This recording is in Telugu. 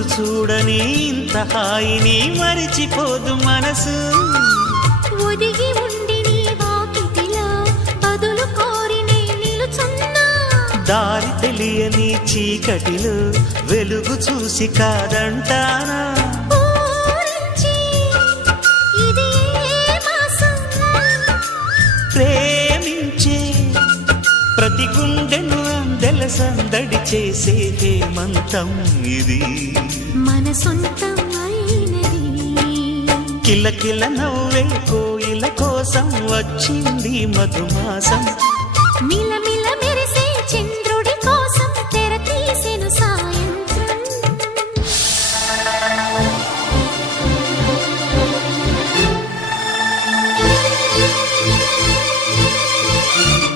రోజు చూడని ఇంత హాయిని మరిచిపోదు మనసు. ఒదిగి ఉండి నీ వాకిటిలో బదులు కోరి నే నిలుచున్నా. దారి తెలియని చీకటిలో వెలుగు చూసి కాదంటానా. ఊరించి ఇది ఏ మాసం? ప్రేమించే ప్రతి గుండెను అందెల సందడి చేసే హేమంతం ఇది. మన సొంతం అయినది. కిలకిల నవ్వే కోయిల కోసం వచ్చింది మధుమాసం. మిలమిల